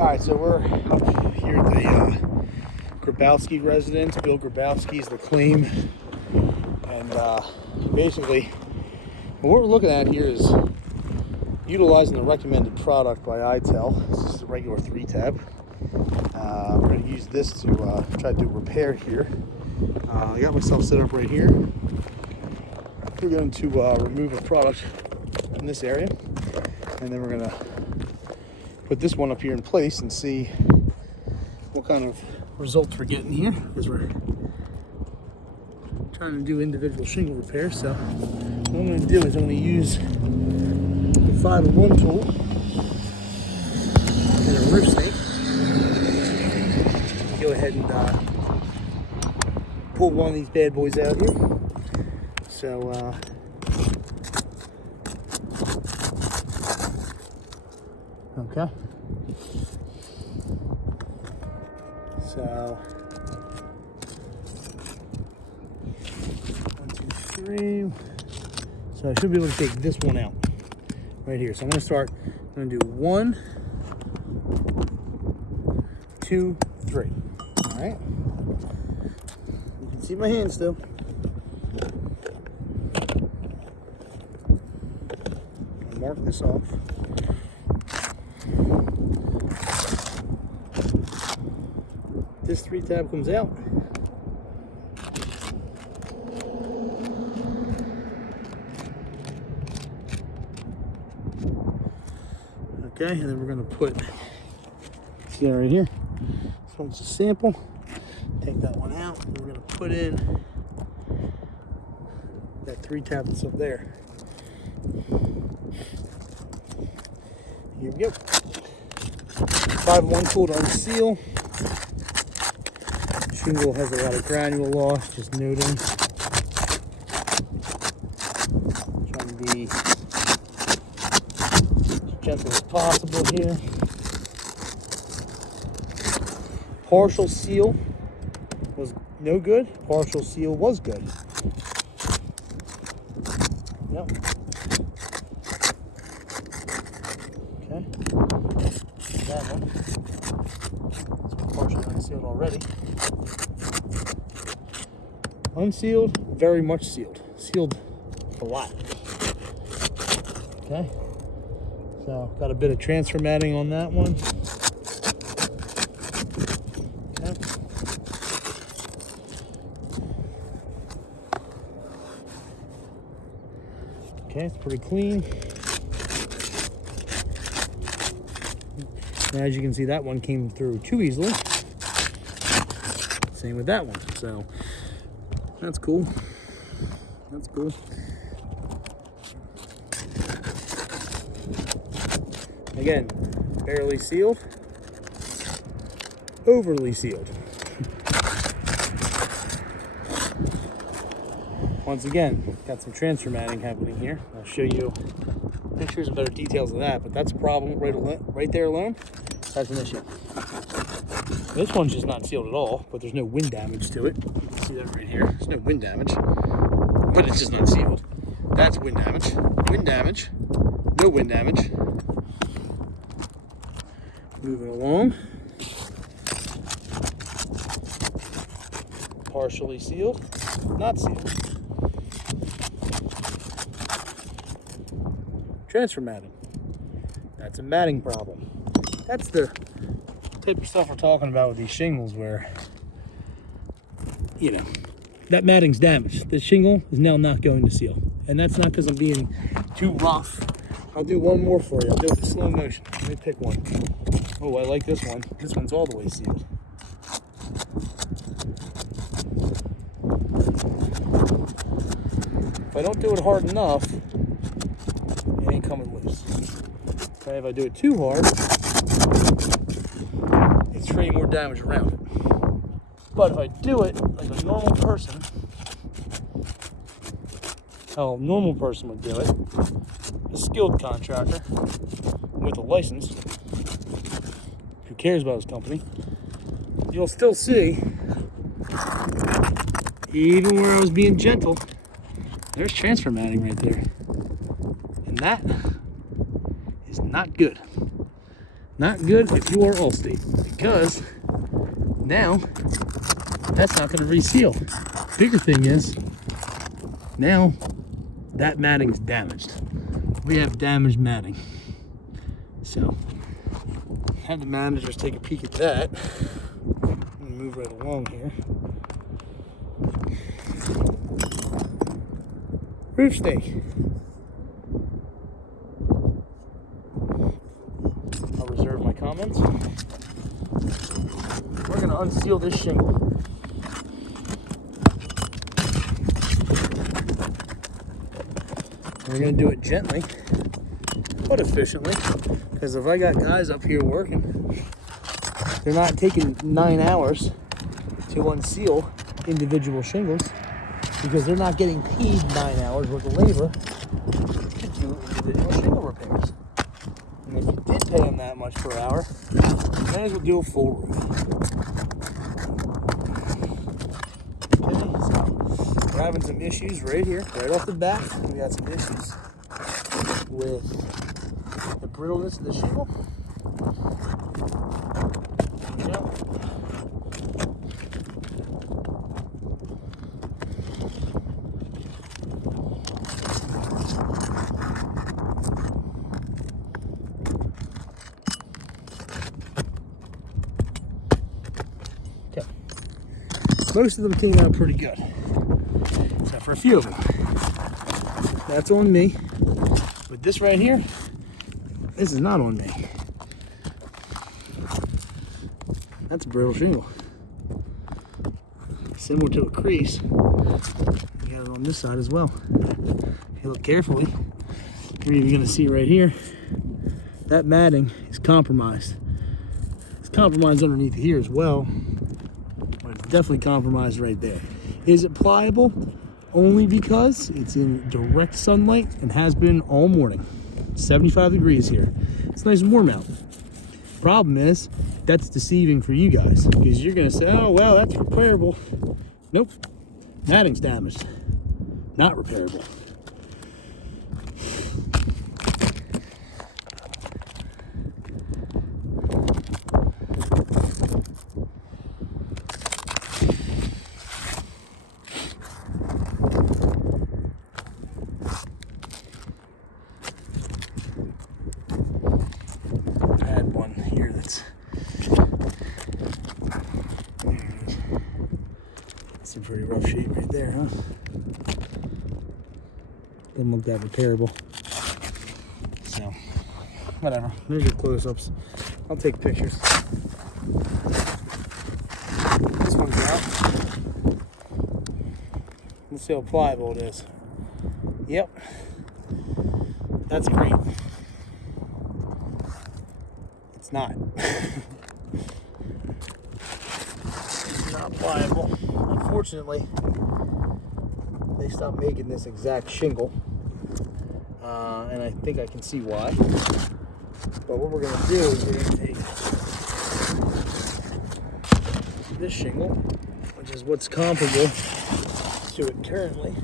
Alright, so we're up here at the Grabowski residence. Bill Grabowski's the claim. And basically, what we're looking at here is utilizing the recommended product by ITEL. This is a regular 3-tab. We're going to use this to try to do a repair here. I got myself set up right here. We're going to remove a product in this area, and then we're going to put this one up here in place and see what kind of results we're getting here, because we're trying to do individual shingle repairs. So what I'm going to do is I'm going to use the 5-in-1 tool and a roof snake. Go ahead and pull one of these bad boys out here. So okay. So 1, 2, 3. So I should be able to take this one out right here. So I'm going to start. I'm going to do 1, 2, 3. All right. You can see my hand still. I'll mark this off. This 3-tab comes out. Okay, and then we're going to put, see that right here? This one's a sample. Take that one out, and we're going to put in that 3-tab that's up there. Here we go. 5-in-1 tool to unseal. Shingle has a lot of granule loss, just noting. Trying to be as gentle as possible here. Partial seal was no good. Partial seal was good. Yep. Okay. That one. It's partially unsealed already. Unsealed, very much sealed. Sealed a lot. Okay. So got a bit of transfer matting on that one. Okay. Okay, it's pretty clean. And as you can see, that one came through too easily. Same with that one. So that's cool. That's cool. Again, barely sealed, overly sealed. Once again, got some transfer matting happening here. I'll show you pictures and better details of that, but that's a problem right there alone. That's an issue. This one's just not sealed at all, but there's no wind damage to it. You can see that right here. There's no wind damage, but it's just not sealed. That's wind damage. Wind damage. No wind damage. Moving along. Partially sealed. Not sealed. Transfer matting. That's a matting problem. That's the type of stuff we're talking about with these shingles where, you know, that matting's damaged. The shingle is now not going to seal. And that's not because I'm being too rough. I'll do one more for you. I'll do it in slow motion. Let me pick one. Oh, I like this one. This one's all the way sealed. If I don't do it hard enough, it ain't coming loose. Okay, if I do it too hard, it's creating more damage around it. But if I do it like a normal person, how a normal person would do it, a skilled contractor with a license who cares about his company, you'll still see, even where I was being gentle, there's transfer matting right there. And that is not good. Not good if you are Allstate, because now that's not going to reseal. Bigger thing is, now that matting's damaged. We have damaged matting. So, have the managers take a peek at that. I'm going to move right along here. Roof stake. I'll reserve my comments. We're going to unseal this shingle. We're going to do it gently, but efficiently, because if I got guys up here working, they're not taking 9 hours to unseal individual shingles, because they're not getting paid 9 hours worth of labor to do individual shingle repairs. And if you did pay them that much per hour, you might as well do a full roof. Okay, so we're having some issues right here, right off the bat. We got some issues with the brittleness of the shingle. There we go. Okay. Most of them came out pretty good, except for a few of them. That's on me. But this right here, this is not on me. That's a brittle shingle. Similar to a crease. You got it on this side as well. If you look carefully, you're even going to see right here, that matting is compromised. It's compromised underneath here as well, but it's definitely compromised right there. Is it pliable? Only because it's in direct sunlight and has been all morning. 75 degrees here. It's nice and warm out. Problem is, that's deceiving for you guys, because you're going to say, oh, well, that's repairable. Nope. Matting's damaged. Not repairable. Some pretty rough shape right there, huh? Doesn't look that repairable. So, whatever. There's your close-ups. I'll take pictures. This one's out. Let's see how pliable it is. Yep. That's great. It's not. It's not pliable. Unfortunately, they stopped making this exact shingle, and I think I can see why. But what we're going to do is we're going to take this shingle, which is what's comparable to it currently.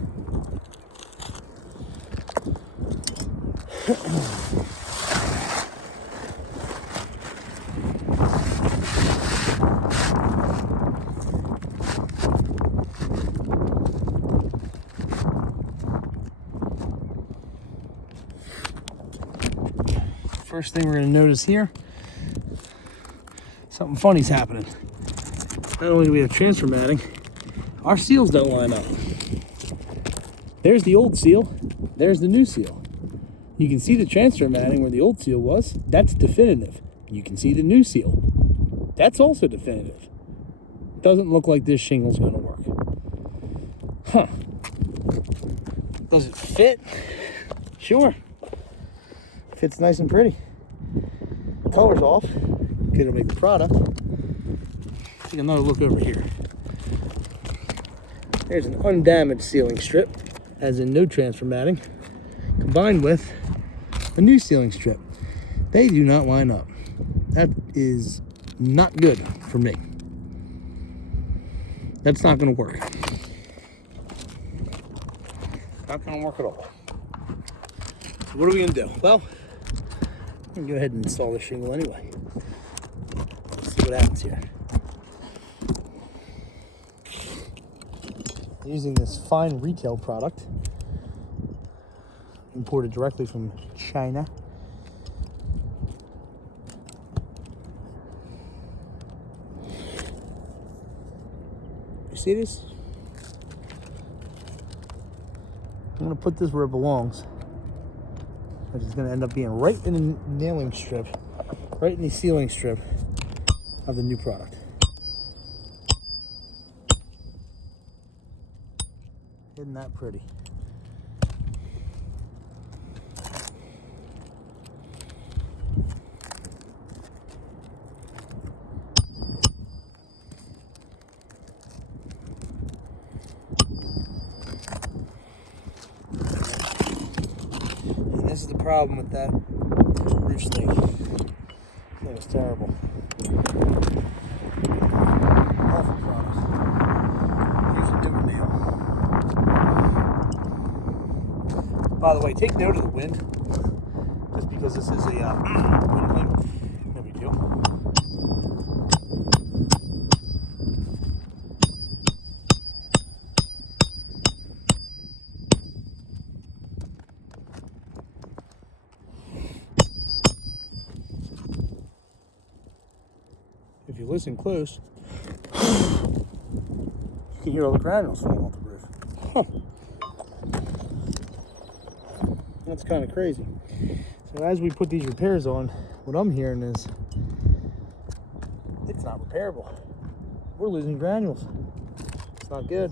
First thing we're going to notice here, something funny's happening. Not only do we have transfer matting, our seals don't line up. There's the old seal, there's the new seal. You can see the transfer matting where the old seal was, that's definitive. You can see the new seal, that's also definitive. Doesn't look like this shingle's going to work. Huh. Does it fit? Sure. Fits nice and pretty. Color's off. Good to make the product. Take another look over here. There's an undamaged sealing strip, as in no transfer matting, combined with a new sealing strip. They do not line up. That is not good for me. That's not going to work. Not going to work at all. So what are we going to do? Well, I'm going to go ahead and install the shingle anyway. what happens here. Using this fine retail product imported directly from China. You see this? I'm going to put this where it belongs, which is going to end up being right in the nailing strip, right in the sealing strip of the new product. Isn't that pretty? And this is the problem with that roof snake. It was terrible. Awful product. Here's a different nail. By the way, take note of the wind, just because this is a wind clean. No big deal. If you listen close, you can hear all the granules falling off the roof. Huh. That's kind of crazy. So as we put these repairs on, what I'm hearing is it's not repairable. We're losing granules. It's not good.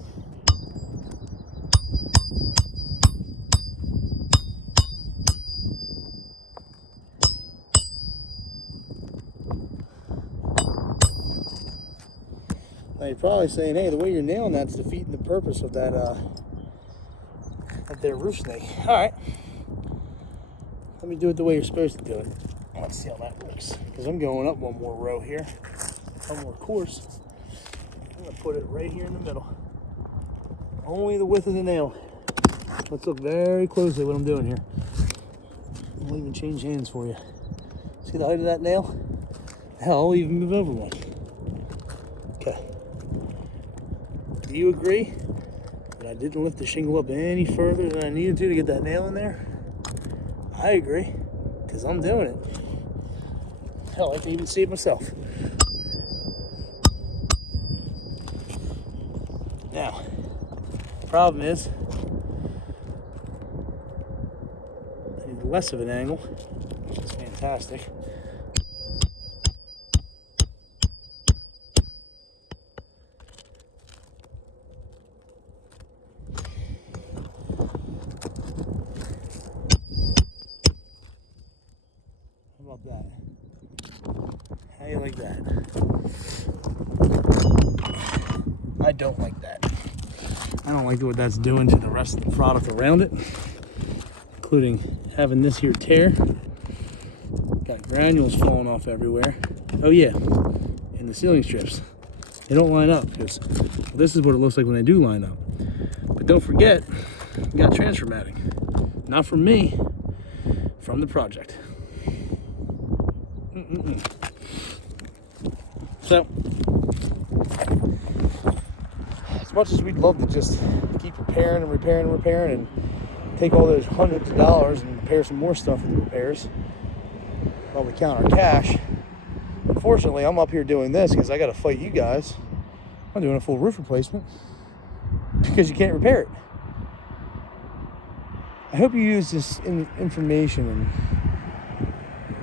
Now you're probably saying, hey, the way you're nailing that's defeating the purpose of that of their roof snake. All right. Let me do it the way you're supposed to do it. Let's see how that works. Because I'm going up one more row here, one more course. I'm going to put it right here in the middle. Only the width of the nail. Let's look very closely at what I'm doing here. I'll even change hands for you. See the height of that nail? Hell, I'll even move over one. Okay. Do you agree that I didn't lift the shingle up any further than I needed to get that nail in there? I agree, because I'm doing it. Hell, I can even see it myself. Now, the problem is, I need less of an angle, which is fantastic. How about that? How do you like that? I don't like that. I don't like what that's doing to the rest of the product around it, including having this here tear. Got granules falling off everywhere. Oh yeah, and the sealing strips. They don't line up, because this is what it looks like when they do line up. But don't forget, you got transfer matting. Not from me, from the project. So, as much as we'd love to just keep repairing and take all those hundreds of dollars and repair some more stuff with the repairs while we count our cash, unfortunately I'm up here doing this because I got to fight you guys. I'm doing a full roof replacement because you can't repair it. I hope you use this information and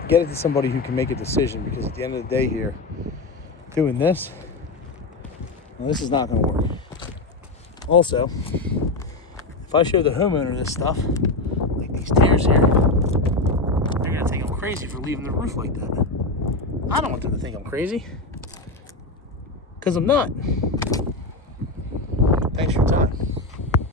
get it to somebody who can make a decision, because at the end of the day here, doing this, well, this is not going to work. Also, if I show the homeowner this stuff, like these tears here, they're going to think I'm crazy for leaving the roof like that. I don't want them to think I'm crazy, because I'm not. Thanks for your time.